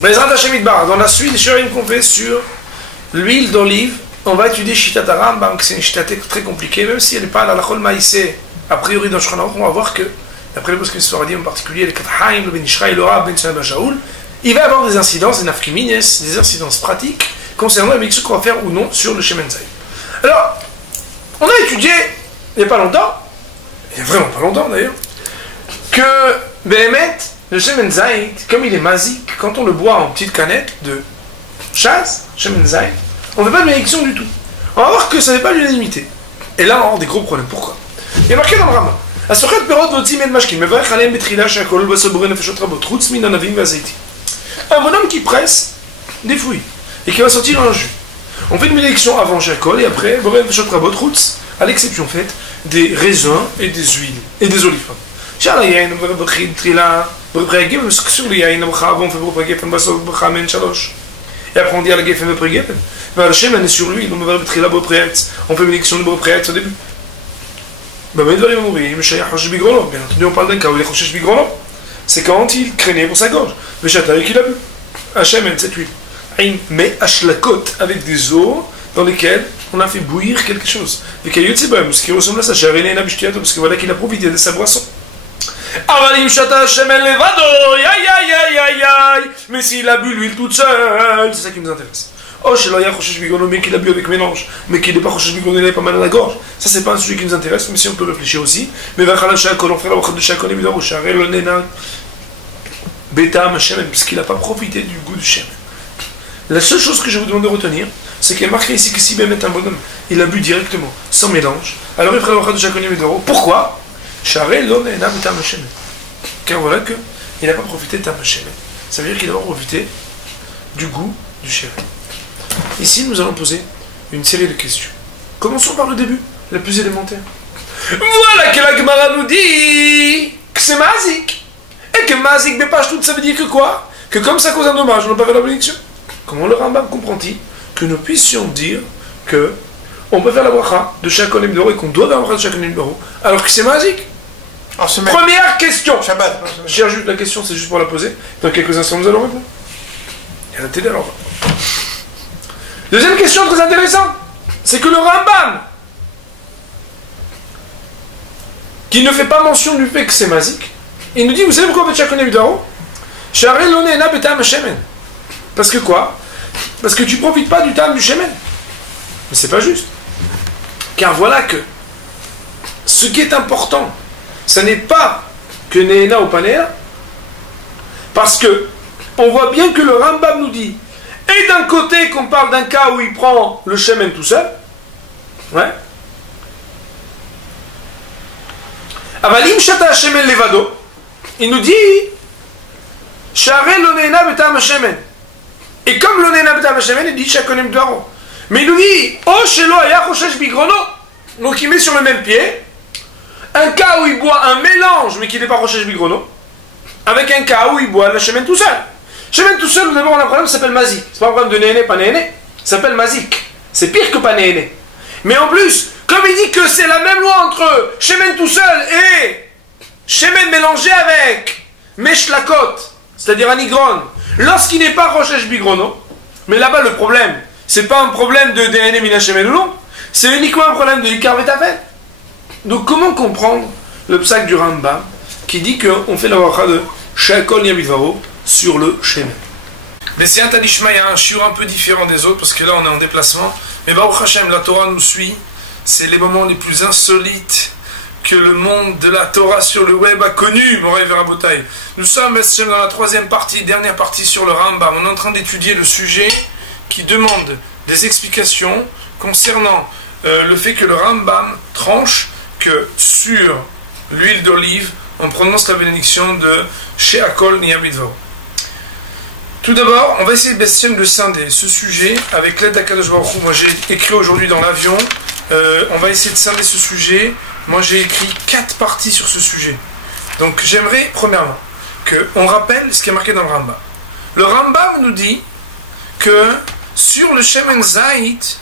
Bezrat Hashem Idbar, dans la suite des shurim qu'on fait sur l'huile d'olive, on va étudier Shitat Rambam, que c'est une Shitat très compliquée, même si elle n'est pas à la Chol Maïsé, a priori dans Shulchan Aruch, on va voir que, d'après les poskim sfaradim en particulier, le Kathaim, le Ben Ishraï, le Rab, Ben Tzana Ben Shaoul, il va y avoir des incidences, des nafkimines, des incidences pratiques concernant la ce qu'on va faire ou non sur le Shemen Zayit. Alors, on a étudié, il n'y a pas longtemps, il n'y a vraiment pas longtemps d'ailleurs, que Behemet, le Shemen Zayit, comme il est mazik, quand on le boit en petite canette de chasse, Shemen Zayit, on ne fait pas de bénédiction du tout. On va voir que ça n'est pas l'unanimité. Et là, on va avoir des gros problèmes. Pourquoi? Il y a marqué dans le Rama. Un bonhomme qui presse des fruits et qui va sortir un jus. On fait une bénédiction avant Shakol et après, à l'exception faite des raisins et des huiles et des olives. Et après on dit à la geffen de geffen. Le shemen est sur lui, on fait bénédiction de Bopréet au début. Bien entendu, on parle d'un cas où il est Choshesh Bigrono. C'est quand il craignait pour sa gorge. Le châtaï qu'il a bu. Shemen, cette huile. Mais Ashlakot, avec des eaux dans lesquelles on a fait bouillir quelque chose. Ce qui ressemble à ça, parce que voilà qu'il a profité de sa boisson. Mais s'il a bu l'huile toute seule, c'est ça qui nous intéresse. Oh, chez l'Aya Choshesh Bigrono, mais qu'il a bu avec mélange, mais qu'il n'est pas Choshesh Bigrono, il n'est pas mal à la gorge. Ça, c'est pas un sujet qui nous intéresse, mais si on peut réfléchir aussi. Mais on fait la wachad de Shakol, évidemment, Charel, le Nena, Beta, Shemen, puisqu'il n'a pas profité du goût du Shemen. La seule chose que je vous demande de retenir, c'est qu'il est marqué ici que si Bémet un bonhomme, il a bu directement, sans mélange, alors il fera la wachad de Shakol, évidemment. Pourquoi? Charel, le Nena, Beta, Shemen. Car voilà qu'il n'a pas profité de Tam Shemen. Ça veut dire qu'il a profité du goût du Shemen. Ici, nous allons poser une série de questions. Commençons par le début, la plus élémentaire. Voilà que la Gemara nous dit que c'est mazik. Et que mazik bepashtout, ça veut dire que quoi? Que comme ça cause un dommage, on n'a pas fait la bénédiction. Comment le Rambam comprend-il que nous puissions dire que on peut faire la bracha de Shakol Imdoro et qu'on doit faire la bracha de Shakol Imdoro alors que c'est mazik? Première question. Shabbat. Cherche juste la question, c'est juste pour la poser. Dans quelques instants, nous allons répondre. Il y a la télé alors. Deuxième question très intéressante, c'est que le Rambam, qui ne fait pas mention du fait que c'est mazik, il nous dit, vous savez pourquoi on fait Shakol Imdoro? Sharel lo ne'ena betam shemen. Parce que quoi? Parce que tu ne profites pas du tam du shemen. Mais c'est pas juste. Car voilà que ce qui est important, ce n'est pas que ne'ena ou pas ne'ena, parce que on voit bien que le Rambam nous dit, et d'un côté qu'on parle d'un cas où il prend le shemen tout seul, ouais. Avalim shata shemen levado, il nous dit, Sharel lo ne'ena betam shemen. Et comme lo ne'ena betam shemen, il dit Shakol Imdoro. Mais il nous dit, oh shelo aya Choshesh Bigrono. Donc il met sur le même pied un cas où il boit un mélange, mais qui n'est pas Choshesh Bigrono, avec un cas où il boit le shemen tout seul. Shemen tout seul, d'abord on a un problème, ça s'appelle mazik. C'est pas un problème de néné, pas néné, ça s'appelle mazik. C'est pire que pas néné. Mais en plus, comme il dit que c'est la même loi entre shemen tout seul et shemen mélangé avec meshlakot, c'est-à-dire anigron, lorsqu'il n'est pas Choshesh Bigrono, mais là-bas le problème, c'est pas un problème de néné mina shemen ou non, c'est uniquement un problème de ikar vetafel. Donc comment comprendre le psak du Rambam qui dit qu'on fait la bracha de Shakol Yamidvaro sur le Shemen? Mais c'est un Tanishma, il y a un shiur un peu différent des autres parce que là on est en déplacement. Mais Baruch Hashem, la Torah nous suit. C'est les moments les plus insolites que le monde de la Torah sur le web a connu, Moray Verabotai. Nous sommes dans la troisième partie, dernière partie sur le Rambam. On est en train d'étudier le sujet qui demande des explications concernant le fait que le Rambam tranche que sur l'huile d'olive, on prononce la bénédiction de Sheakol Niyamidvaro. Tout d'abord, on va essayer de scinder ce sujet avec l'aide d'Akadosh Baruch Hu. Moi j'ai écrit aujourd'hui dans l'avion, on va essayer de scinder ce sujet. Moi j'ai écrit 4 parties sur ce sujet. Donc j'aimerais, premièrement, qu'on rappelle ce qui est marqué dans le Rambam. Le Rambam nous dit que sur le Shemen Zayit,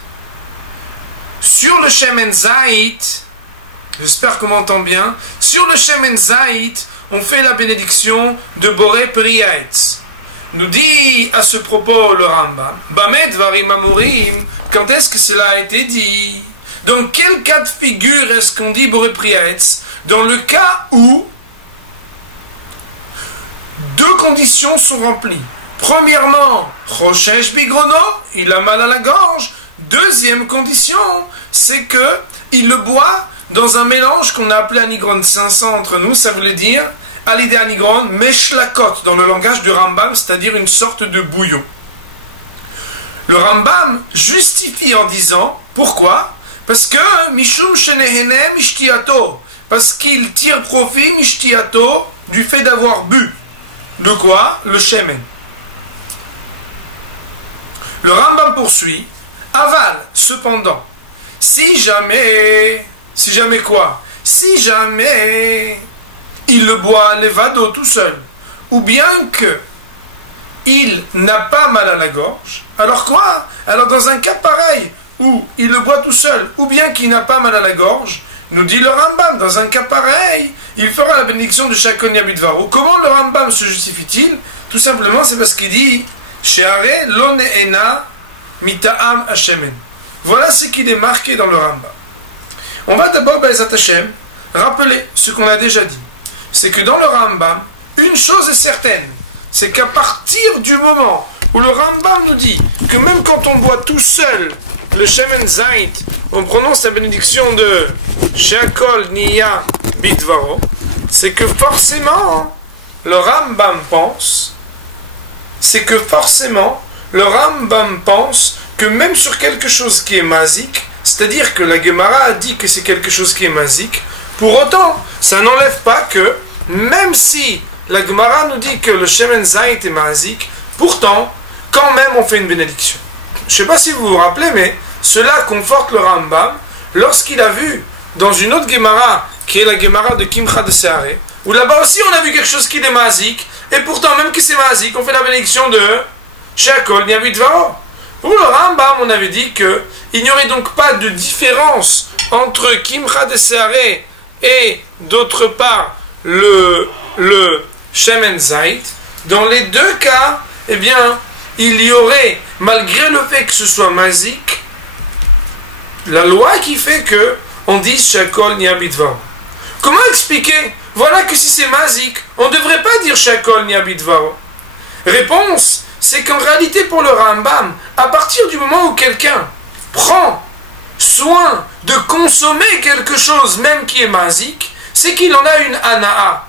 j'espère qu'on m'entend bien, sur le Shemen Zayit, on fait la bénédiction de Boré Periaetz. nous dit à ce propos le Rambam, Bamed Varim Amurim, quand est-ce que cela a été dit? Dans quel cas de figure est-ce qu'on dit Boré Priaetz? Dans le cas où deux conditions sont remplies. Premièrement, Choshesh Bigrono, il a mal à la gorge. Deuxième condition, c'est que il le boit dans un mélange qu'on a appelé Anigron 500 entre nous, ça voulait dire Alidé Anigron, Meshlakot, dans le langage du Rambam, c'est-à-dire une sorte de bouillon. Le Rambam justifie en disant, pourquoi? Parce que Mishum Shenehene Mishtiato, parce qu'il tire profit Mishtiato du fait d'avoir bu. De quoi? Le Shemen. Le Rambam poursuit, Aval, cependant, si jamais quoi? Si jamais il le boit levado tout seul, ou bien que il n'a pas mal à la gorge, alors quoi? Alors dans un cas pareil, où il le boit tout seul, ou bien qu'il n'a pas mal à la gorge, nous dit le Rambam, dans un cas pareil, il fera la bénédiction de Shakon Yabidvaro. Comment le Rambam se justifie-t-il? Tout simplement, c'est parce qu'il dit Sheare lo ne'ena mita'am hashemen. Voilà ce qu'il est marqué dans le Rambam. On va d'abord, Be'ezat Hashem, rappeler ce qu'on a déjà dit. C'est que dans le Rambam, une chose est certaine, c'est qu'à partir du moment où le Rambam nous dit que même quand on boit tout seul le Shemen Zait, on prononce la bénédiction de Sheakol Niya Bidvaro, c'est que forcément, le Rambam pense que même sur quelque chose qui est mazik, c'est-à-dire que la Gemara a dit que c'est quelque chose qui est mazik, pour autant, ça n'enlève pas que, même si la Gemara nous dit que le Shemen Zait est mazik, pourtant, quand même on fait une bénédiction. Je ne sais pas si vous vous rappelez, mais cela conforte le Rambam lorsqu'il a vu dans une autre Gemara, qui est la Gemara de Kimcha de Seharé, où là-bas aussi on a vu quelque chose qui est mazik, et pourtant même que c'est mazik, on fait la bénédiction de Sheakol Niabidvaro. Pour le Rambam, on avait dit qu'il n'y aurait donc pas de différence entre Kimcha de Seharé et d'autre part le Shemen Zait. Dans les deux cas, eh bien, il y aurait, malgré le fait que ce soit mazik, la loi qui fait que on dit Sheakol Niabidvaro. Comment expliquer? Voilà que si c'est mazik, on ne devrait pas dire Sheakol Niabidvaro. Réponse, c'est qu'en réalité pour le Rambam, à partir du moment où quelqu'un prend soin de consommer quelque chose même qui est mazik, c'est qu'il en a une ana'a.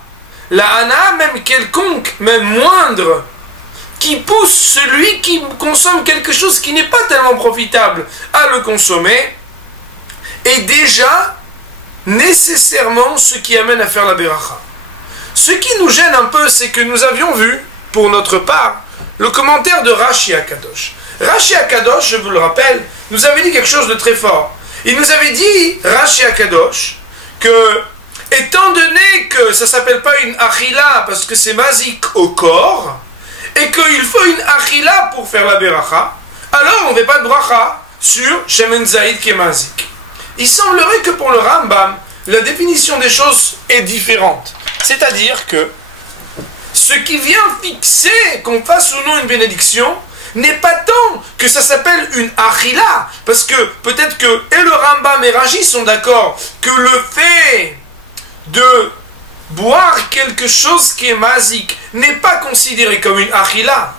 La ana'a même quelconque, même moindre, qui pousse celui qui consomme quelque chose qui n'est pas tellement profitable à le consommer, est déjà nécessairement ce qui amène à faire la beracha. Ce qui nous gêne un peu, c'est que nous avions vu, pour notre part, le commentaire de Rashi Akadosh. Rashi Akadosh, je vous le rappelle, nous avait dit quelque chose de très fort. Il nous avait dit, Rashi Akadosh, que, étant donné que ça ne s'appelle pas une achila parce que c'est mazik au corps, et qu'il faut une achila pour faire la beracha, alors on ne fait pas de bracha sur Shemen Zait qui est mazik. Il semblerait que pour le Rambam, la définition des choses est différente. C'est-à-dire que ce qui vient fixer qu'on fasse ou non une bénédiction n'est pas tant que ça s'appelle une achila, parce que peut-être que et le Rambam et Rashi sont d'accord que le fait de boire quelque chose qui est mazik n'est pas considéré comme une achila.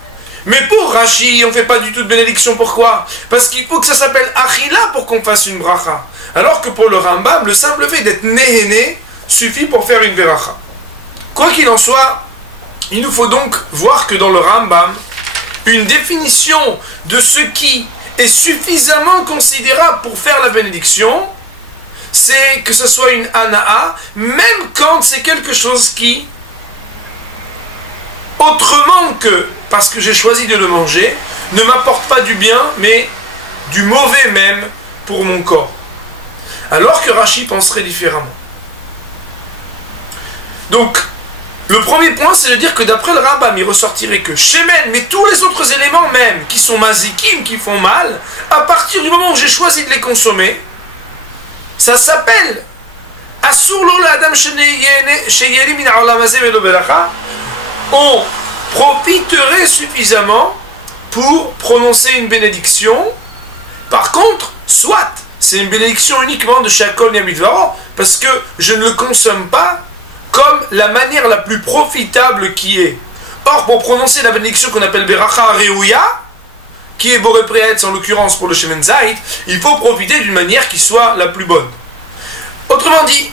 Mais pour Rashi, on ne fait pas du tout de bénédiction. Pourquoi? Parce qu'il faut que ça s'appelle achila pour qu'on fasse une bracha. Alors que pour le Rambam, le simple fait d'être nehene suffit pour faire une beracha. Quoi qu'il en soit, il nous faut donc voir que dans le Rambam, une définition de ce qui est suffisamment considérable pour faire la bénédiction, c'est que ce soit une ana'a, même quand c'est quelque chose qui, autrement que parce que j'ai choisi de le manger, ne m'apporte pas du bien, mais du mauvais même pour mon corps. Alors que Rashi penserait différemment. Donc, le premier point, c'est de dire que d'après le Rambam, il ressortirait que Shemen, mais tous les autres éléments même, qui sont mazikim, qui font mal, à partir du moment où j'ai choisi de les consommer, ça s'appelle Asur lo l'adam sheyeri min ha'olam hazeh velo beracha. On profiterait suffisamment pour prononcer une bénédiction. Par contre, soit c'est une bénédiction uniquement de Shakol Yamidvaro, parce que je ne le consomme pas comme la manière la plus profitable qui est. Or, pour prononcer la bénédiction qu'on appelle Beracha Reuya, qui est Boré Preetz en l'occurrence pour le Shemen Zayit, il faut profiter d'une manière qui soit la plus bonne. Autrement dit,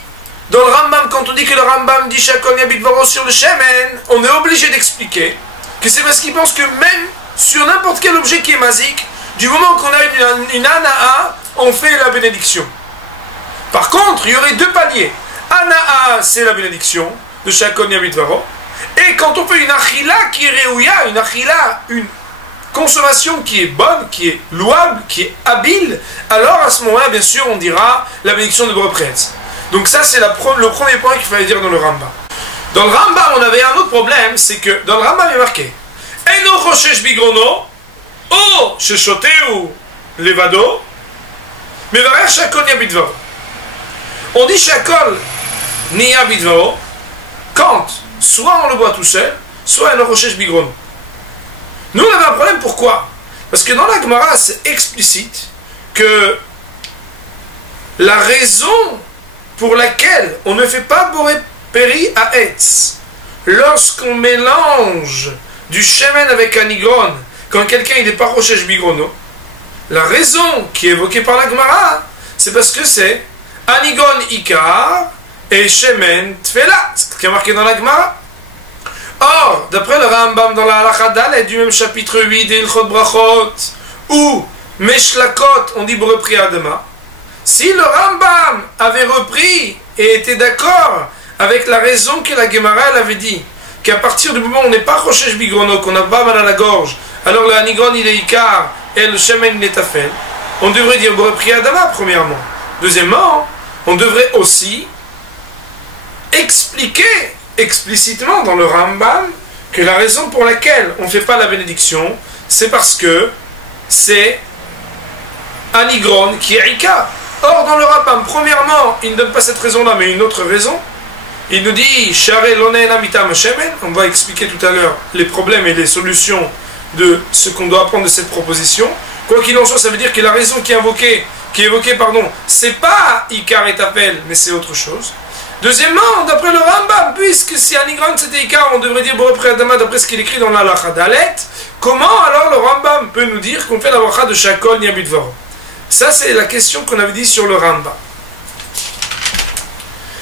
dans le Rambam, quand on dit que le Rambam dit Shakol Yamidvaro sur le Shemen, on est obligé d'expliquer que c'est parce qu'il pense que même sur n'importe quel objet qui est mazik, du moment qu'on a une ana'a, on fait la bénédiction. Par contre, il y aurait deux paliers. Ana'a, c'est la bénédiction de Shakol Yamidvaro. Et quand on fait une achila qui est réouya, une achila, une consommation qui est bonne, qui est louable, qui est habile, alors à ce moment-là, bien sûr, on dira la bénédiction de Boré Preetz. Donc ça, c'est le premier point qu'il fallait dire dans le Rambam. Dans le Rambam, on avait un autre problème, c'est que dans le Rambam, il est marqué Eno Choshesh Bigrono, O Sheshoteu Levado, Mevarech Shakol Yamidvaro. On dit Shakol Yamidvaro quand soit on le boit tout seul, soit Eno Choshesh Bigrono. Nous, on avait un problème, pourquoi? Parce que dans la Gemara, c'est explicite que la raison pour laquelle on ne fait pas Boré Peri à Etz lorsqu'on mélange du shemen avec un nigron, quand quelqu'un il n'est pas Choshesh Bigrono, la raison qui est évoquée par la Gemara, c'est parce que c'est Anigon Ikar et Shemen Tfela, c'est ce qui est marqué dans la Gemara. Or, d'après le Rambam dans la Halacha Dalet du même chapitre 8 des Ilchot Brachot, où Meshlakot, on dit Boré Pri Adama, si le Rambam avait repris et était d'accord avec la raison que la Gemara avait dit, qu'à partir du moment où on n'est pas Choshesh Bigrono, qu'on n'a pas mal à la gorge, alors le Hanigron il est Ikar et le Shemen il est Tafel, on devrait dire Boré Pri Adama premièrement. Deuxièmement, on devrait aussi expliquer explicitement dans le Rambam que la raison pour laquelle on ne fait pas la bénédiction, c'est parce que c'est Hanigron qui est Ikar. Or, dans le Rambam, premièrement, il ne donne pas cette raison-là, mais une autre raison. Il nous dit Share Lonena Mitam Shemen. On va expliquer tout à l'heure les problèmes et les solutions de ce qu'on doit apprendre de cette proposition. Quoi qu'il en soit, ça veut dire que la raison qui est évoquée, c'est pas Ikar et Tafel, mais c'est autre chose. Deuxièmement, d'après le Rambam, puisque si Hanigron c'était Ikar, on devrait dire Boré Pri Adama d'après ce qu'il écrit dans la Halacha Dalet, comment alors le Rambam peut nous dire qu'on fait la bracha de Shakol Yamidvaro? Ça, c'est la question qu'on avait dit sur le Rambam.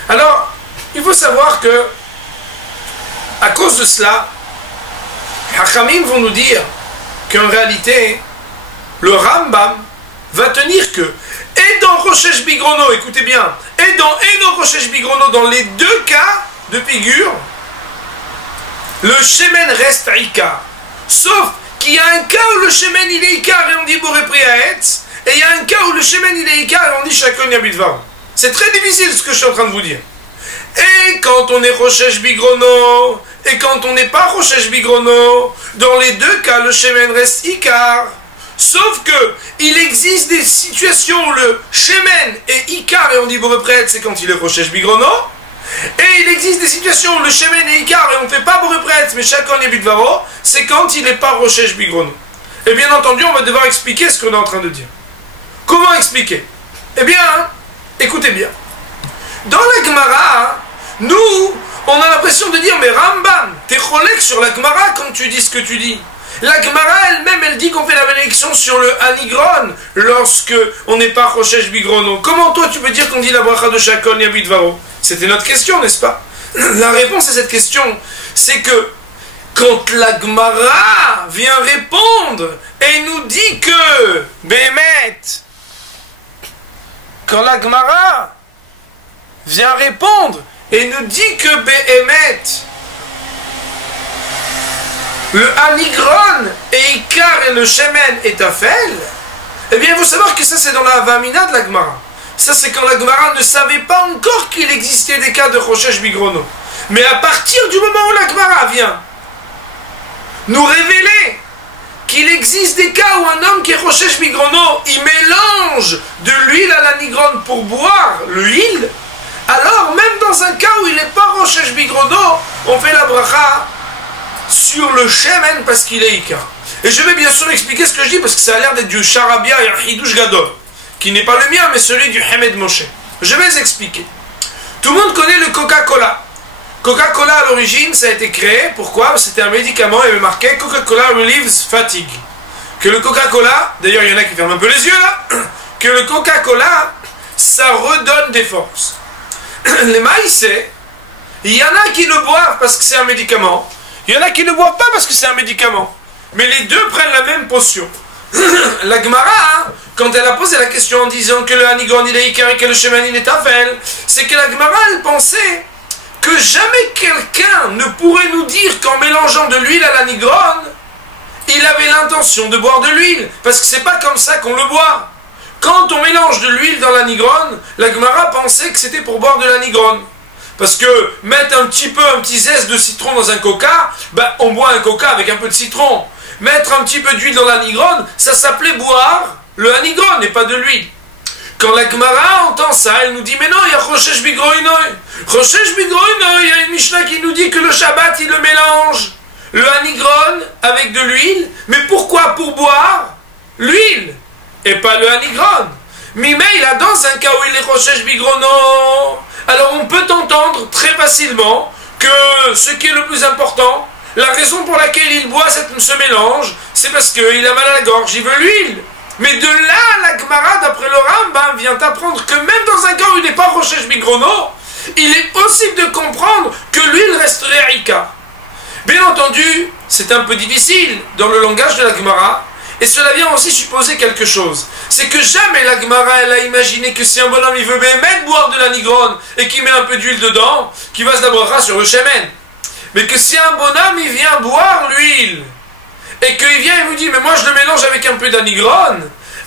Alors, il faut savoir que, à cause de cela, Hachamim vont nous dire qu'en réalité, le Rambam va tenir que, et dans Choshesh Bigrono, écoutez bien, et dans Eno Choshesh Bigrono, dans les deux cas de figure, le Shemen reste Ikar. Sauf qu'il y a un cas où le Shemen il est Ikar et on dit Boré Pri Etz, et il y a un cas où le Shemen il est Ikar et on dit Shakol Yamidvaro. C'est très difficile ce que je suis en train de vous dire. Et quand on est Choshesh Bigrono, et quand on n'est pas Choshesh Bigrono, dans les deux cas, le Shemen reste Ikar. Sauf que, il existe des situations où le Shemen est Ikar et on dit Boré Pri Etz, c'est quand il est Choshesh Bigrono. Et il existe des situations où le Shemen est Ikar et on ne fait pas Boré Pri Etz, mais Shakol Yamidvaro, c'est quand il n'est pas Choshesh Bigrono. Et bien entendu, on va devoir expliquer ce qu'on est en train de dire. Comment expliquer? Eh bien, écoutez bien. Dans la Gemara, nous, on a l'impression de dire, mais Rambam, t'es cholek sur la Gemara quand tu dis ce que tu dis. La Gemara elle-même, elle dit qu'on fait la bénédiction sur le Hanigron lorsque on n'est pas Choshesh Bigrono. Comment toi tu peux dire qu'on dit la bracha de Shakol Yamidvaro? C'était notre question, n'est-ce pas? La réponse à cette question, c'est que quand la Gemara vient répondre et nous dit que Béhémet, quand la Gemara vient répondre et nous dit que Béhémet, le Hanigron et Ikar et le Shemen est Tafel, eh bien il faut savoir que ça c'est dans la Vamina de la Gemara. Ça c'est quand la Gemara ne savait pas encore qu'il existait des cas de Choshesh Bigrono. Mais à partir du moment où la Gemara vient nous révéler qu'il existe des cas où un homme qui est Choshesh Bigrono, il mélange de l'huile à l'Hanigron pour boire l'huile, alors même dans un cas où il n'est pas Choshesh Bigrono, on fait la bracha sur le shemen parce qu'il est Ikar. Et je vais bien sûr expliquer ce que je dis parce que ça a l'air d'être du charabia et un hidush gadol, qui n'est pas le mien mais celui du Hamed Moshe. Je vais expliquer. Tout le monde connaît le Coca-Cola. Coca-Cola à l'origine, ça a été créé, pourquoi? C'était un médicament, il y avait marqué Coca-Cola relieves fatigue. Que le Coca-Cola, d'ailleurs il y en a qui ferment un peu les yeux là, que le Coca-Cola, ça redonne des forces. Les maïsés, il y en a qui le boivent parce que c'est un médicament, il y en a qui ne le boivent pas parce que c'est un médicament. Mais les deux prennent la même potion. La Gemara, quand elle a posé la question en disant que le Hanigron il est Ikar et que le Shemen il est Tafel, c'est que la Gemara elle pensait que jamais quelqu'un ne pourrait nous dire qu'en mélangeant de l'huile à l'Hanigron, il avait l'intention de boire de l'huile, parce que c'est pas comme ça qu'on le boit. Quand on mélange de l'huile dans l'Hanigron, la Gemara pensait que c'était pour boire de l'Hanigron. Parce que mettre un petit zeste de citron dans un coca, ben on boit un coca avec un peu de citron. Mettre un petit peu d'huile dans l'Hanigron, ça s'appelait boire le Hanigron et pas de l'huile. Quand la Gemara entend ça, elle nous dit mais non, il y a Choshesh Bigroinoi. Choshesh Bigroinoi, il y a une Mishnah qui nous dit que le Shabbat il le mélange. Le Hanigron avec de l'huile, mais pourquoi? Pour boire l'huile et pas le Hanigron. Mimei, là, dans un cas où il est Choshesh Bigrono, alors on peut entendre très facilement que ce qui est le plus important, la raison pour laquelle il boit ce mélange, c'est parce qu'il a mal à la gorge, il veut l'huile. Mais de là, la Gemara, d'après le Rambam, vient apprendre que même dans un cas où il n'est pas Choshesh Bigrono, il est possible de comprendre que l'huile resterait à Ikar. Bien entendu, c'est un peu difficile dans le langage de la Gemara, et cela vient aussi supposer quelque chose. C'est que jamais la Gemara, elle a imaginé que si un bonhomme, il veut même boire de l'Hanigron, et qu'il met un peu d'huile dedans, qu'il va se la bracha sur le shemen. Mais que si un bonhomme, il vient boire l'huile, et qu'il vient et vous dit, mais moi je le mélange avec un peu d'Hanigron,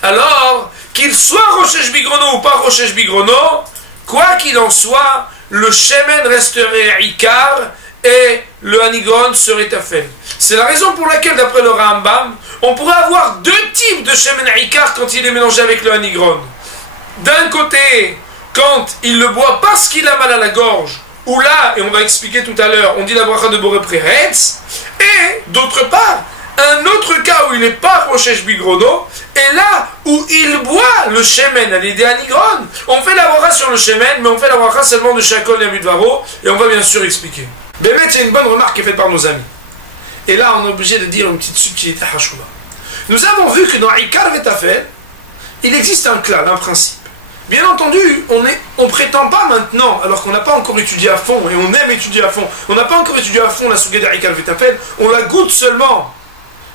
alors, qu'il soit Choshesh Bigrono ou pas Choshesh Bigrono, quoi qu'il en soit, le shemen resterait Ikar, et le Hanigron serait Tafel. C'est la raison pour laquelle, d'après le Rambam, on pourrait avoir deux types de Shemen Ikar quand il est mélangé avec le Hanigron. D'un côté, quand il le boit parce qu'il a mal à la gorge, ou là, et on va expliquer tout à l'heure, on dit la bracha de Boré Préretz, et d'autre part, un autre cas où il n'est pas Choshesh Bigrono, et là où il boit le shemen à l'idée Hanigron, on fait la bracha sur le shemen, mais on fait la bracha seulement de Shakol et Amudvaro, et on va bien sûr expliquer. Bémet, c'est une bonne remarque qui est faite par nos amis. Et là, on est obligé de dire une petite subtilité à Hashouba. Nous avons vu que dans Ikar et Tafel, il existe un klal, un principe. Bien entendu, on prétend pas maintenant, alors qu'on n'a pas encore étudié à fond, et on aime étudier à fond, on n'a pas encore étudié à fond la Sougé d'Ikar et Tafel, on la goûte seulement.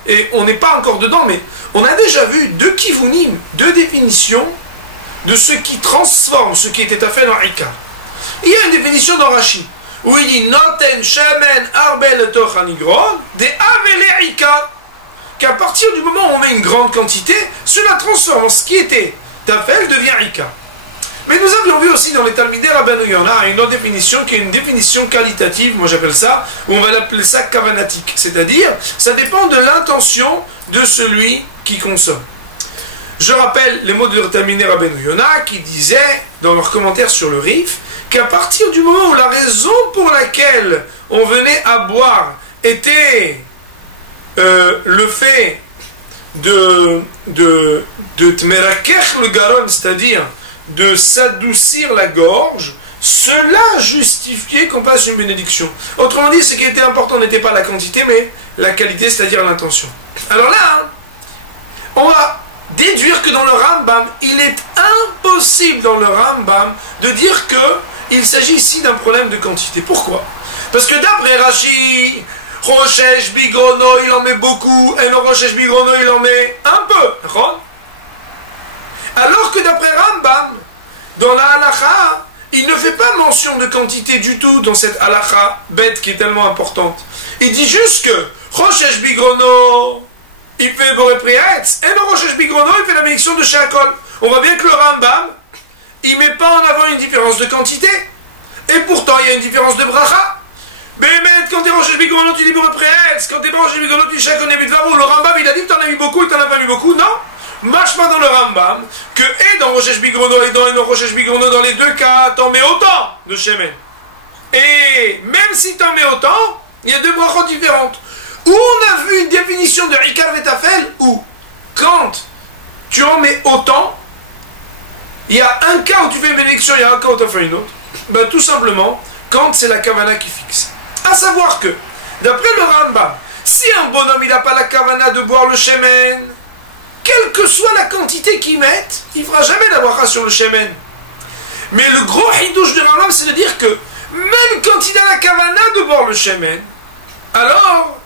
Et on n'est pas encore dedans, mais on a déjà vu deux kivunim, deux définitions de ce qui transforme ce qui était Tafel en Ikar. Il y a une définition dans Rashi, où il dit Noten shemen arbel toch hanigron de avele Ikar, qu'à partir du moment où on met une grande quantité, cela transforme ce qui était Tafel devient Ikar. Mais nous avions vu aussi dans les Talmidei Rabbeinu Yonah une autre définition qui est une définition qualitative, moi j'appelle ça, ou on va l'appeler ça kavanatique, c'est-à-dire ça dépend de l'intention de celui qui consomme. Je rappelle les mots de Talmidei Rabbeinu Yonah qui disaient dans leur commentaire sur le Rif qu'à partir du moment où la raison pour laquelle on venait à boire était le fait de tmerakech le garon, c'est-à-dire de s'adoucir la gorge, cela justifiait qu'on passe une bénédiction. Autrement dit, ce qui était important n'était pas la quantité, mais la qualité, c'est-à-dire l'intention. Alors là, on va déduire que dans le Rambam, il est impossible dans le Rambam de dire qu'il s'agit ici d'un problème de quantité. Pourquoi? Parce que d'après Rashi, Choshesh Bigrono, il en met beaucoup, et non Choshesh Bigrono, il en met un peu. Alors que d'après Rambam, dans la halakha, il ne fait pas mention de quantité du tout dans cette halakha bête qui est tellement importante. Il dit juste que Choshesh Bigrono, il fait Boré Prietz, et non Choshesh Bigrono, il fait la bénédiction de Shakol. On voit bien que le Rambam, il ne met pas en avant une différence de quantité, et pourtant il y a une différence de bracha. Mais quand t'es Choshesh Bigrono, tu dis Boré Prietz, quand t'es Choshesh Bigrono, tu dis Shakol et Midvaro. Le Rambam, il a dit que t'en as mis beaucoup et t'en as pas mis beaucoup, non? Marche pas dans le Rambam, que et dans Choshesh Bigrono et dans Choshesh Bigrono, dans les deux cas, t'en mets autant de shemen. Et même si t'en mets autant, il y a deux brachot différentes. Où on a vu une définition de Ikar Vetafel où, quand tu en mets autant, il y a un cas où tu fais une bénédiction, il y a un cas où tu en fais une autre. Ben, tout simplement, quand c'est la kavana qui fixe. À savoir que, d'après le Rambam, si un bonhomme il n'a pas la kavana de boire le shemen, quelle que soit la quantité qu'il mette, il ne fera jamais la bracha sur le shemen. Mais le gros hidouche de Rambam, c'est de dire que même quand il a la kavana de boire le shemen, alors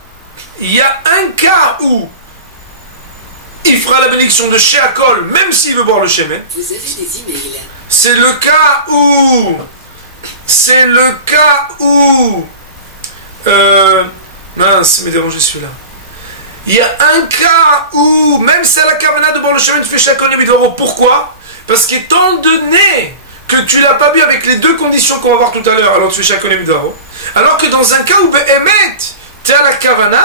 il y a un cas où il fera la bénédiction de Sheakol, même s'il veut boire le shemen. Vous avez des emails. C'est le cas où mince, m'est dérangé celui-là. Il y a un cas où, même si à la kavana de boire le shemen, tu fais Sheakol Yabidvaro. Pourquoi? Parce qu'étant donné que tu l'as pas bu avec les deux conditions qu'on va voir tout à l'heure, alors tu fais Sheakol Yabidvaro. Alors que dans un cas où Be'emet, tu es à la kavana,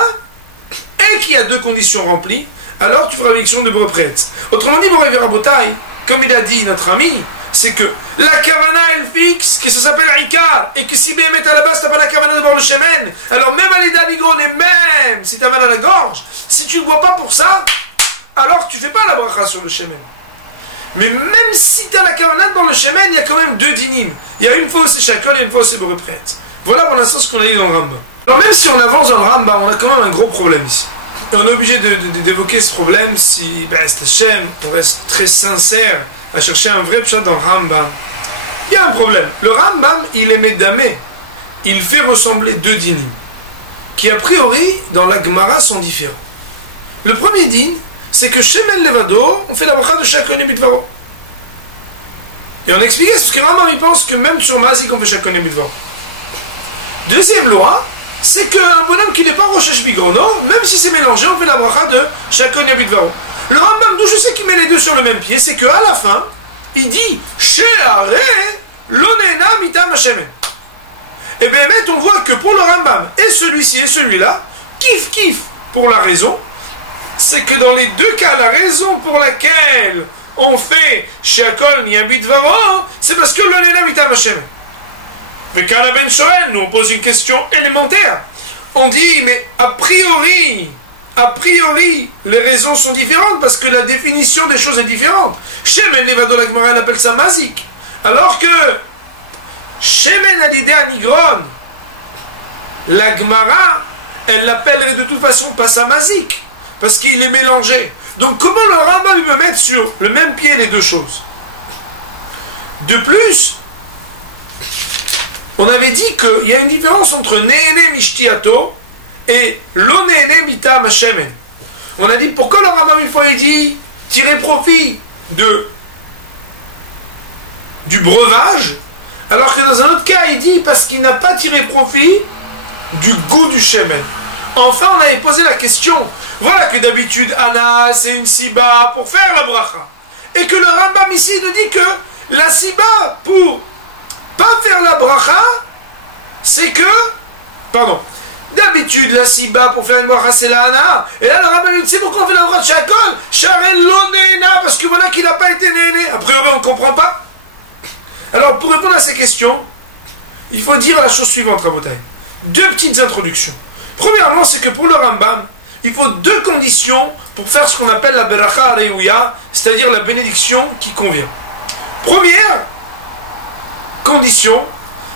et qu'il y a deux conditions remplies, alors tu feras la bénédiction de Brepret. Autrement dit, Moray Verabotai, comme il a dit notre ami, c'est que la kavana elle fixe, que ça s'appelle Ikar, et que si Béhémet à la base tu n'as pas la kavana de boire le shemen, alors même à l'Eda Migron, et même si tu as mal à la gorge, si tu ne bois pas pour ça, alors tu ne fais pas la bracha sur le shemen. Mais même si tu as la kavana de boire le shemen, il y a quand même deux dinim. Il y a une fois où c'est Sheakol et une fois où c'est Brepret. Voilà pour l'instant ce qu'on a dit dans le Rambam. Alors même si on avance dans le Rambam, on a quand même un gros problème ici. Et on est obligé d'évoquer ce problème si, Hashem, on reste très sincère à chercher un vrai pshat dans le Rambam. Il y a un problème. Le Rambam, il est médamé. Il fait ressembler deux dinim, qui a priori, dans la Gemara, sont différents. Le premier din, c'est que chez Shemen Levado, on fait la bracha de Sheakol Yabidvaro. Et on expliquait, parce que le Rambam, il pense que même sur Mazik, on fait Sheakol Yabidvaro. Deuxième loi, c'est qu'un bonhomme qui n'est pas Rochesh Bigrono, même si c'est mélangé, on fait la bracha de Sheakol Yabidvaro. Le Rambam, d'où je sais qu'il met les deux sur le même pied, c'est qu'à la fin, il dit She'are l'onena mitam hashemen. Et bien, on voit que pour le Rambam, et celui-ci et celui-là, kiff pour la raison, c'est que dans les deux cas, la raison pour laquelle on fait Sheakol Yabidvaro, c'est parce que l'onena mitam hashemen. Mais quand la Ben Shoel, nous on pose une question élémentaire. On dit, mais a priori, les raisons sont différentes parce que la définition des choses est différente. Shemen Levado, la Gemara, elle appelle ça mazik. Alors que Shemen Alidea Nigron, la Gemara, elle l'appellerait de toute façon pas ça mazik, parce qu'il est mélangé. Donc comment le Rambam peut mettre sur le même pied les deux choses? De plus, on avait dit qu'il y a une différence entre Nehene Mishtiato et Lo Nehene Mitam Hashemen. On a dit pourquoi le Rambam une fois il dit tirer profit du breuvage, alors que dans un autre cas il dit parce qu'il n'a pas tiré profit du goût du shemen. Enfin on avait posé la question, voilà que d'habitude Anna c'est une siba pour faire la bracha, et que le Rambam ici nous dit que la siba pour pas faire la bracha, c'est que, d'habitude la siba pour faire une bracha c'est la hana, et là le Rambam dit c'est pourquoi on fait la bracha de Sheakol, She'are l'onena, parce que voilà qu'il n'a pas été néné. A priori on ne comprend pas. Alors pour répondre à ces questions, il faut dire la chose suivante, Rabotai. Deux petites introductions. Premièrement, c'est que pour le Rambam, il faut deux conditions pour faire ce qu'on appelle la beracha areouya, c'est-à-dire la bénédiction qui convient. Première condition,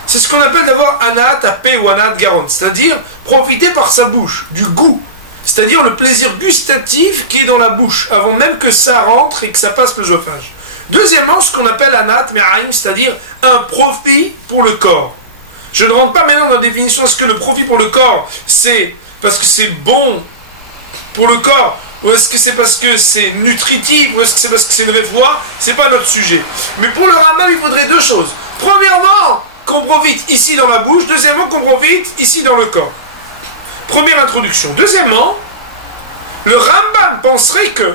c'est ce qu'on appelle d'avoir anat apé ou anat garon, c'est-à-dire profiter par sa bouche du goût, c'est-à-dire le plaisir gustatif qui est dans la bouche avant même que ça rentre et que ça passe l'œsophage. Deuxièmement, ce qu'on appelle anat me'aim, c'est-à-dire un profit pour le corps. Je ne rentre pas maintenant dans la définition, est-ce que le profit pour le corps c'est parce que c'est bon pour le corps, ou est-ce que c'est parce que c'est nutritif, ou est-ce que c'est parce que c'est une réfoua, c'est pas notre sujet. Mais pour le Rambam, il faudrait deux choses. Premièrement, qu'on profite ici dans la bouche. Deuxièmement, qu'on profite ici dans le corps. Première introduction. Deuxièmement, le Rambam penserait que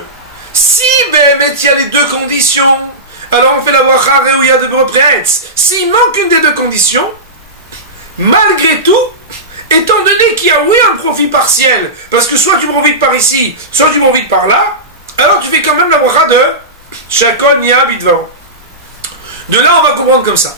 si il y a les deux conditions, alors on fait la bracha reouya de Brepret. S'il manque une des deux conditions, malgré tout, étant donné qu'il y a oui un profit partiel, parce que soit tu profites par ici, soit tu profites par là, alors tu fais quand même la bracha de Sheakol Yabidvaro. De là, on va comprendre comme ça.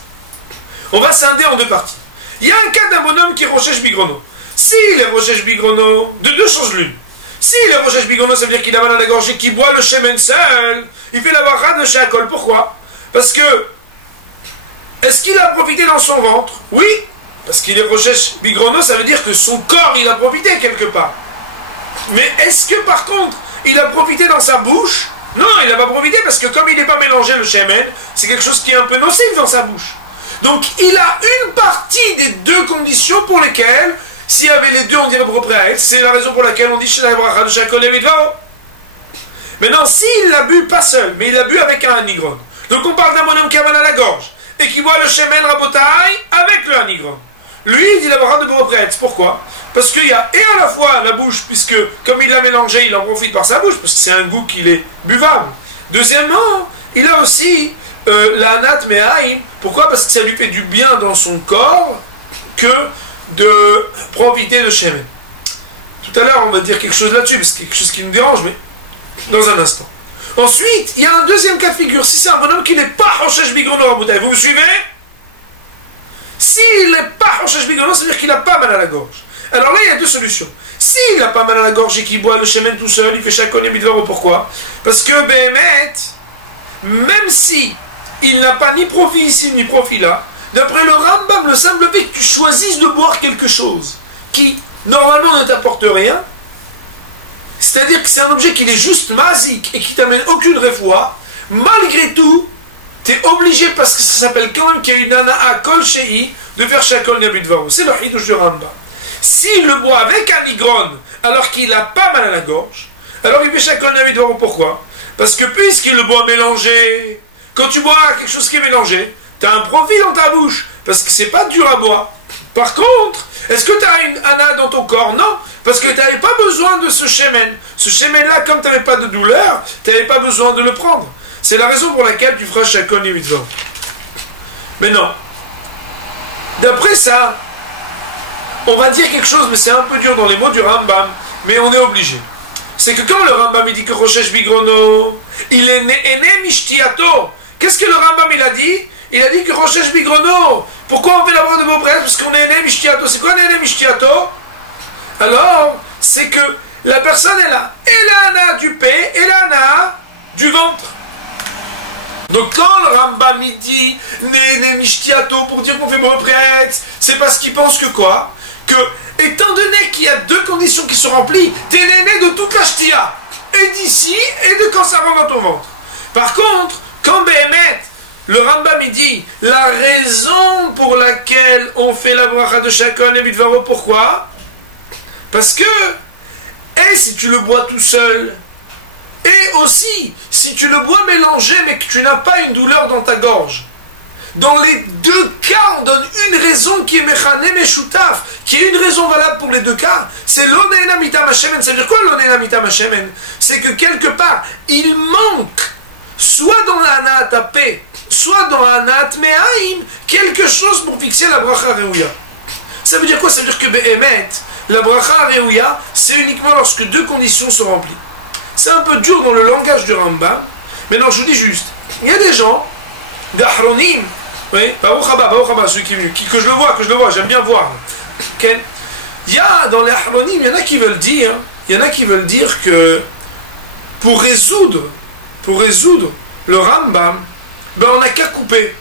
On va scinder en deux parties. Il y a un cas d'un bonhomme qui est Rochesh Bigrono. S'il est Rochesh Bigrono, de deux choses l'une. S'il est Rochesh Bigrono, ça veut dire qu'il a mal à la gorge et qu'il boit le shemen seul, il fait la bracha de Shakol. Pourquoi? Parce que, est-ce qu'il a profité dans son ventre? Oui, parce qu'il est Rochesh Bigrono, ça veut dire que son corps, il a profité quelque part. Mais est-ce que par contre, il a profité dans sa bouche? Non, il n'a pas profité parce que comme il n'est pas mélangé le shemen, c'est quelque chose qui est un peu nocif dans sa bouche. Donc il a une partie des deux conditions pour lesquelles, s'il y avait les deux, on dirait propre à elle. C'est la raison pour laquelle on dit Shela Bracha de Shakol et Vidvaro. Maintenant, s'il l'a bu pas seul, mais il l'a bu avec un anigron. Donc on parle d'un bonhomme qui a mal à la gorge et qui boit le shemen rabotai avec le anigron. Lui, il dit la bracha de propre. Pourquoi? Parce qu'il y a et à la fois la bouche, puisque comme il l'a mélangé, il en profite par sa bouche, parce que c'est un goût qu'il est buvable. Deuxièmement, il a aussi la anat me'aim. Pourquoi? Parce que ça lui fait du bien dans son corps que de profiter de shemen. Tout à l'heure, on va dire quelque chose là-dessus, parce que c'est quelque chose qui nous dérange, mais dans un instant. Ensuite, il y a un deuxième cas de figure. Si c'est un bonhomme qui n'est pas Rochesh Bigrono Rabotai, vous me suivez? S'il n'est pas Rochesh Bigrono, c'est-à-dire qu'il n'a pas mal à la gorge. Alors là, il y a deux solutions. S'il n'a pas mal à la gorge et qu'il boit le shemen tout seul, il fait Shakol et Bidvaro. Pourquoi? Parce que Béhémet, même si il n'a pas ni profit ici ni profit là, d'après le Rambam, le simple fait que tu choisisses de boire quelque chose qui normalement ne t'apporte rien, c'est-à-dire que c'est un objet qui est juste mazik et qui t'amène aucune réfoua, malgré tout, tu es obligé, parce que ça s'appelle quand même qu'il y a une ana'a kol shei, de faire Shakol et Bidvaro. C'est le hidouche du Rambam. S'il le boit avec un nigron, alors qu'il n'a pas mal à la gorge, alors il fait Shakol et Bidvaro. Pourquoi? Parce que puisqu'il le boit mélangé, quand tu bois quelque chose qui est mélangé, tu as un profit dans ta bouche, parce que c'est pas dur à boire. Par contre, est-ce que tu as une ana dans ton corps? Non, parce que tu n'avais pas besoin de ce shemen. Ce shemen-là, comme tu n'avais pas de douleur, tu n'avais pas besoin de le prendre. C'est la raison pour laquelle tu feras Shakol et Bidvaro. Mais non. D'après ça, on va dire quelque chose, mais c'est un peu dur dans les mots du Rambam, mais on est obligé. C'est que quand le Rambam il dit que Rochesh Bigrono, il est né mishtiato. Qu'est-ce que le Rambam il a dit? Il a dit que Rochesh Bigrono. Pourquoi on fait la bracha de Beaupré? Parce qu'on est né mishtiato. C'est quoi né mishtiato? Alors, c'est que la personne est là. Et l'ana du paix et l'ana du ventre. Donc quand le Rambam il dit né mishtiato pour dire qu'on fait Beaupré, c'est parce qu'il pense que quoi? Que, étant donné qu'il y a deux conditions qui sont remplies, t'es né de toute la shtia, et d'ici, et de quand ça rentre dans ton ventre. Par contre, quand Béhémet, le Rambam il dit, la raison pour laquelle on fait la bracha de Shakol et Bidvaro, pourquoi? Parce que, et si tu le bois tout seul, et aussi, si tu le bois mélangé, mais que tu n'as pas une douleur dans ta gorge, dans les deux cas, on donne une raison qui est Mechane Meshutaf, qui est une raison valable pour les deux cas. C'est l'Oneina Mitam Hashemen. Ça veut dire quoi l'Oneina Mitam Hashemen? C'est que quelque part, il manque, soit dans la Anat Apé, soit dans la Anat Me'aim, quelque chose pour fixer la Bracha Reuya. Ça veut dire quoi? Ça veut dire que Be'emet, la Bracha Reuya, c'est uniquement lorsque deux conditions sont remplies. C'est un peu dur dans le langage du Rambam, mais non, je vous dis juste, il y a des gens, d'Achronim, oui, Baruch Haba, celui qui est venu, que je le vois, j'aime bien voir. Okay. Il y a dans les Ahronim, il y en a qui veulent dire que pour résoudre le Rambam, ben on n'a qu'à couper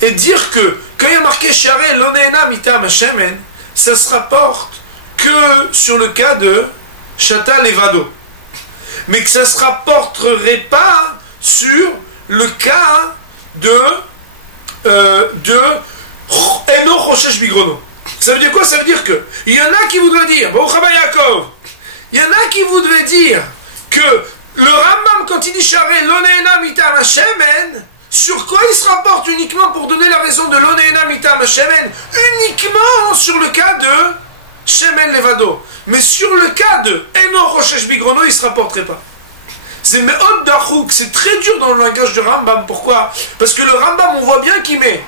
et dire que quand il y a marqué Share Lonena Mitam Hashemen, ça se rapporte que sur le cas de Shata Levado, mais que ça ne se rapporterait pas sur le cas de Eno Rochesh Bigrono. Ça veut dire quoi? Ça veut dire que il y en a qui voudraient dire Baruch Haba Yaakov, il y en a qui voudraient dire que le Rambam, quand il dit Share Lonena Mitam Hashemen, sur quoi il se rapporte uniquement pour donner la raison de Lonena Mitam Hashemen? Uniquement sur le cas de Shemen Levado. Mais sur le cas de Eno Rochesh Bigrono, il ne se rapporterait pas. C'est Me'od Dachouk, c'est très dur dans le langage du Rambam. Pourquoi? Parce que le Rambam, on voit bien qu'il met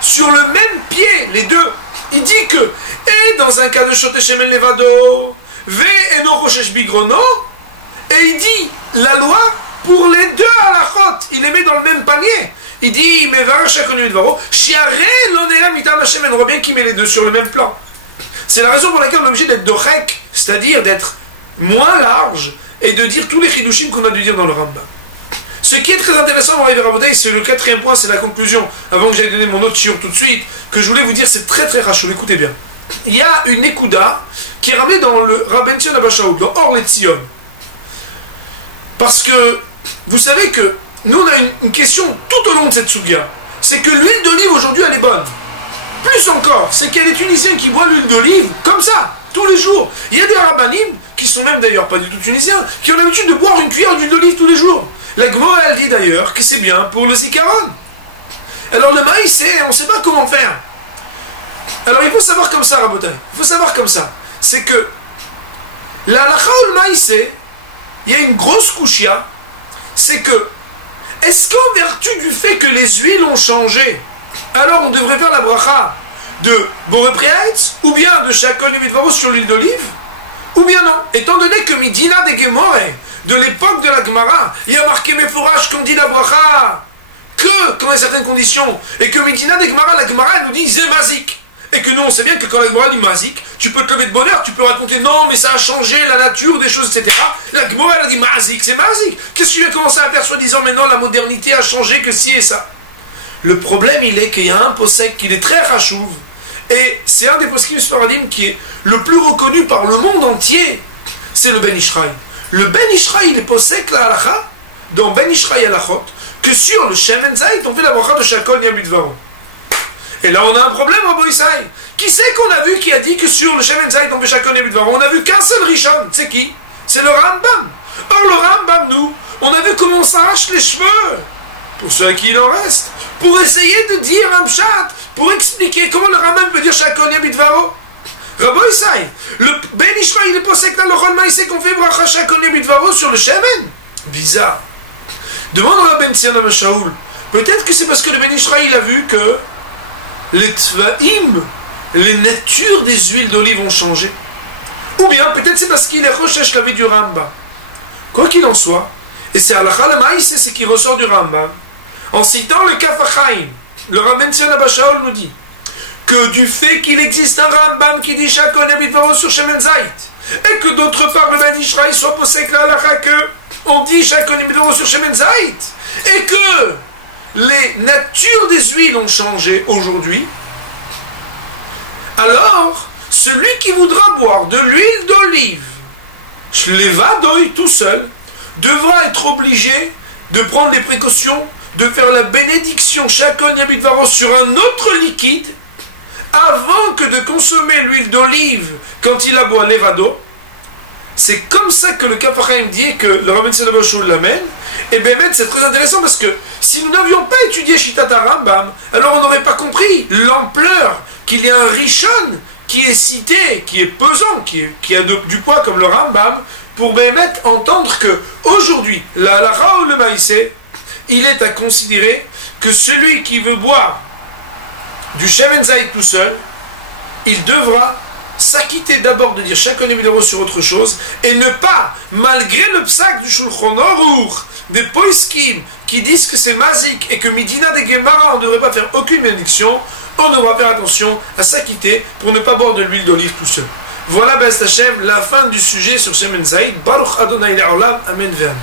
sur le même pied les deux. Il dit que, et dans un cas de Shote Shemen Levado, Ve Eno Rochesh Bigrono, et il dit la loi pour les deux halachot, il les met dans le même panier. Il dit, mais Vara Shakol Midvaro, Shiare Lonena Mitam Hashemen, on voit bien qu'il met les deux sur le même plan. C'est la raison pour laquelle on est obligé d'être dorek, c'est-à-dire d'être moins large et de dire tous les chidushim qu'on a dû dire dans le Rambam. Ce qui est très intéressant dans Rav Rabotai, c'est le quatrième point, c'est la conclusion. Avant que j'aille donner mon autre shiur tout de suite, que je voulais vous dire, c'est très très rachou, écoutez bien. Il y a une Nekuda qui est ramenée dans le Rabben Tzion Abba Shaul, dans Or Letzion. Parce que, vous savez que, nous on a une question tout au long de cette Sugia. C'est que l'huile d'olive aujourd'hui elle est bonne. Plus encore, c'est qu'il y a des Tunisiens qui boivent l'huile d'olive comme ça, tous les jours. Il y a des Rabbanim, qui sont même d'ailleurs pas du tout Tunisiens, qui ont l'habitude de boire une cuillère d'huile d'olive tous les jours. La Gemara elle dit d'ailleurs que c'est bien pour le zikaron. Alors le maïs, on ne sait pas comment faire. Alors il faut savoir comme ça, Rabotai. Il faut savoir comme ça. C'est que la halakha ou le maïs, il y a une grosse kouchia. C'est que, est-ce qu'en vertu du fait que les huiles ont changé, alors on devrait faire la bracha de Boré Priaetz, ou bien de Shakon Yomidvaro sur l'huile d'olive, ou bien non. Étant donné que Midina de Gemore, de l'époque de la Gemara, il y a marqué mes fourrages qu'on dit la bracha que quand il y a certaines conditions, et que Midina de Gemara, la Gemara nous dit Zemazik. Et que nous on sait bien que quand la Gemara dit Mazik, tu peux te lever de bonne heure, tu peux raconter non mais ça a changé la nature des choses, etc. La Gemara elle a dit Mazik, c'est Mazik. Qu'est-ce que tu vas commencer à faire soi-disant maintenant la modernité a changé que ci et ça. Le problème il est qu'il y a un posek qui est très rachouv, et c'est un des poskim sfaradim qui est le plus reconnu par le monde entier, c'est le Ben Ishraï. Le Ben Ishraï il est posek la halacha, dans Ben Ishraï halachot, que sur le Shemen Zayit on fait la bracha de Shakon Yamidvaro. Et là on a un problème en Boïsaï. Qui c'est qu'on a vu qui a dit que sur le Shemen Zayit on fait Shakon Yamidvaro? On a vu qu'un seul Rishon, c'est qui? C'est le Rambam. Or le Rambam, nous, on a vu comment on s'arrache les cheveux, pour ceux à qui il en reste, pour essayer de dire un pshat, pour expliquer comment le Rambam peut dire Shakon Yamidvaro. Rabbi Isai, le Ben Ishra il est posé que dans le Chol Maïsé qu'on fait bracha Shakon Yamidvaro sur le Shemen. Bizarre. Demande au Rabben Tzion Abba Shaul. Peut-être que c'est parce que le Ben Ishra il a vu que les tvaim, les natures des huiles d'olive ont changé. Ou bien, peut-être c'est parce qu'il est recherche la vie du Rambam. Quoi qu'il en soit, et c'est halakha le maïs, c'est ce qui ressort du Rambam, en citant le Kaf HaChaim, le Rabben Tzion Abba Shaul nous dit que du fait qu'il existe un Rambam qui dit Shakon Yamidvaro sur Shemen Zayit, et que d'autre part le Ben Ishraï soit possédé la halakha que on dit Shakon Yamidvaro sur Shemen Zayit, et que les natures des huiles ont changé aujourd'hui, alors celui qui voudra boire de l'huile d'olive, shlevadoy tout seul, devra être obligé de prendre les précautions, de faire la bénédiction Shakon Yamidvaro sur un autre liquide, avant que de consommer l'huile d'olive quand il la boit levado. C'est comme ça que le Kaf HaChaim dit et que le Rabben Tzion Abba Shaul l'amène. Et bien c'est très intéressant parce que si nous n'avions pas étudié Shitat HaRambam, alors on n'aurait pas compris l'ampleur qu'il y a un Rishon qui est cité, qui est pesant, qui a du poids comme le Rambam, pour bien entendre que aujourd'hui, la halakha ou le maïsé, il est à considérer que celui qui veut boire du Shemen Zayit tout seul, il devra s'acquitter d'abord de dire Shakon Yamidvaro sur autre chose et ne pas, malgré le psak du Shulchan Aruch, des poiskim qui disent que c'est mazik et que Midina de Gemara on ne devrait pas faire aucune bénédiction, on devra faire attention à s'acquitter pour ne pas boire de l'huile d'olive tout seul. Voilà, B'ez Hashem, la fin du sujet sur Shemen Zayit. Baruch Adonai Le'olam, Amen Ve'amen.